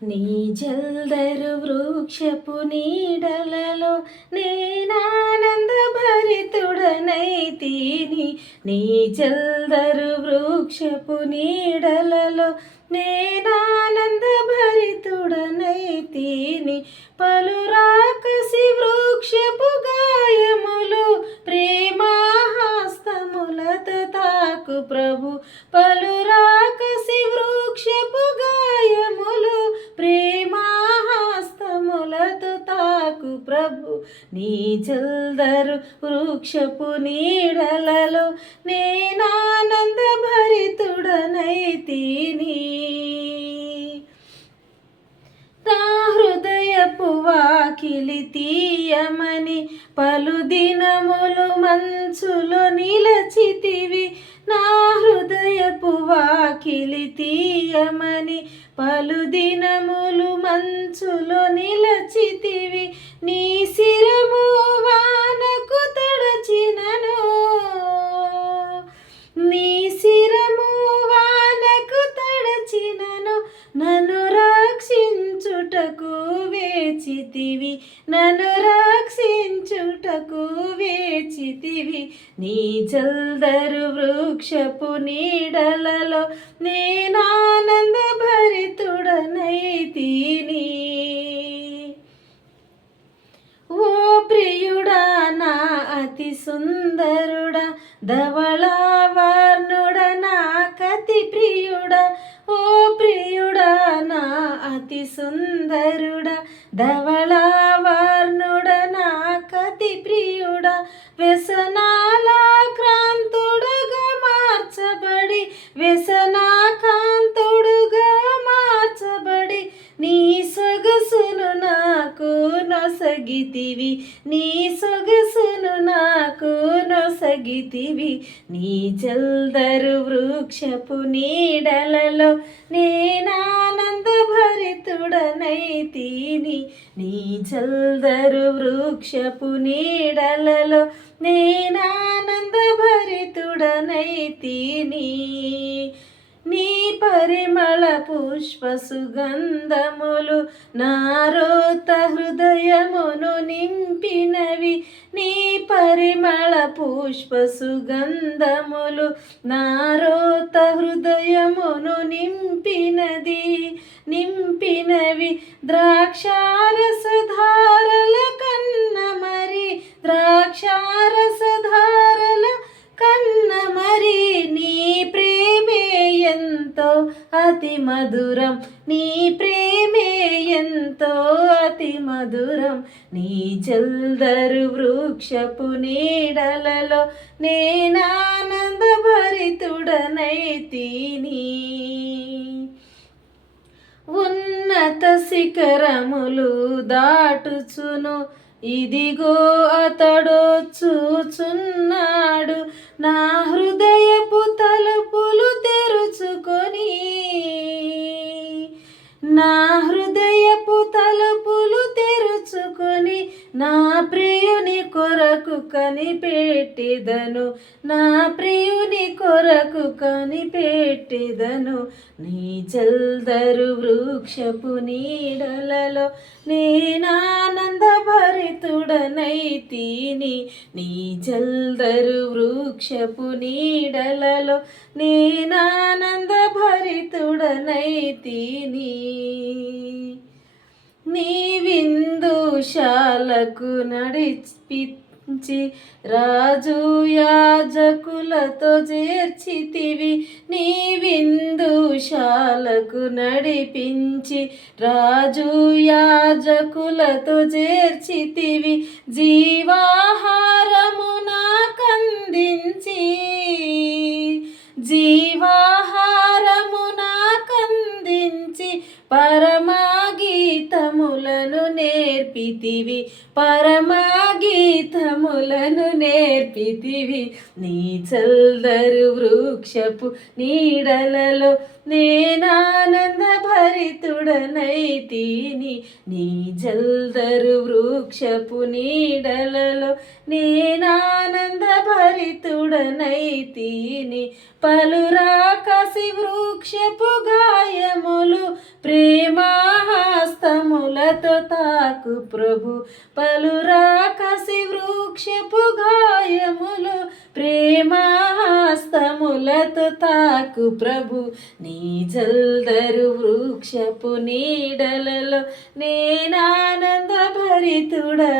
నీ జల్దరు వృక్షపు నీడలలో నేనానంద భరితుడనైతిని. నీ జల్దరు వృక్షపు నీడలలో నేనానంద భరితుడనైతిని. పలురాకసి వృక్షపు గాయములు ప్రేమాహస్తములతో తాకు ప్రభు. పలురాకసి వృక్షపు గాయములు ప్రేమాహస్తములతో తాకు ప్రభు. నీ జల్దరు వృక్షపు నీడలలో నేనానంద భరితుడనైతిని. నా హృదయపు వాకిలి తీయమని పలుదినములు మంచులో నిలచితివి. నా హృదయపు వాకిలి తీయమని పలుదినములు మంచులో నిలచితివి. నీ శిరము వానకు తడచినను, నీ శిరము వానకు తడచినను. నన్ను రక్షించుటకు వేచితివి, నన్ను రక్షించుటకు వేచితివి. నీ జల్దరు వృక్షపు నీడలలో నేనానంద భరితుడనైతిని. ఓ ప్రియుడా నా అతి సుందరుడా, ధవళవర్ణుడా నా కతి ప్రియుడా. ఓ ప్రియుడా నా అతి సుందరుడా, ధవళవర్ణుడా నా కతి ప్రియుడా. వ్యసనాల క్రాంతుడుగా మార్చబడి, వ్యసనాకాంతుడుగా మార్చబడి నీ సొగసును నాకు నొసగితివి, నీ సొగసును నాకు నొసగితివి. నీ జల్దరు వృక్షపు నీడలలో నేనానంద భరితుడనైతిని. నీ జల్దరు వృక్షపు నీడలలో నేనానంద భరితుడనైతిని. నీ పరిమళ పుష్ప సుగంధములు నారోత హృదయమును నింపినవి. నీ పరిమళ పుష్ప సుగంధములు నారోత హృదయమును నింపినవి. ద్రాక్షారసధారల కన్న మరి, ద్రాక్షారసధారల కన్న మరి నీ ప్రేమే ఎంతో అతి మధురం, నీ ప్రేమే ఎంతో అతి మధురం. నీ జల్దరు వృక్షపు నీడలలో నేనానంద భరితుడనైతిని. ఉన్నత శిఖరములు దాటుచును ఇదిగో అతడొచ్చుచున్నాడు. నా హృదయపు తలుపులు తెరుచుకొని, నా హృదయపు తలుపులు తెరుచుకొని నా ప్రియుని కొరకు కనిపెట్టెదను, నా ప్రియుని కొరకు కనిపెట్టెదను. నీ జల్దరు వృక్షపు నీడలలో నేనానంద భరితుడనైతిని. నీ జల్దరు వృక్షపు నీడలలో నేనానంద భరితుడనైతిని. నీ విందుశాలకు నడిపించి రాజు యాజకులతో చేర్చితివి. నీ విందుశాలకు నడిపించి రాజు యాజకులతో చేర్చితివి. జీవాహారము నాకందించి, జీవాహారము నాకందించి పరమగీతములను నేర్పితివి, పరమగీతములను నేర్పితివి. నీ చల్దరు వృక్షపు నీడలలో నేనానంద భరితుడనైతిని. నీ జల్దరు వృక్షపు నీడలలో నేనానంద భరితుడనైతిని. పలురాకసి వృక్షపు గాయములు ప్రేమా తాకు ప్రభు పలురాకసి వృక్షపు గాయములు ప్రేమహస్తములతో తాకు ప్రభు నీ జల్దరు వృక్షపు నీడలలో నేనానంద భరితుడనైతిని.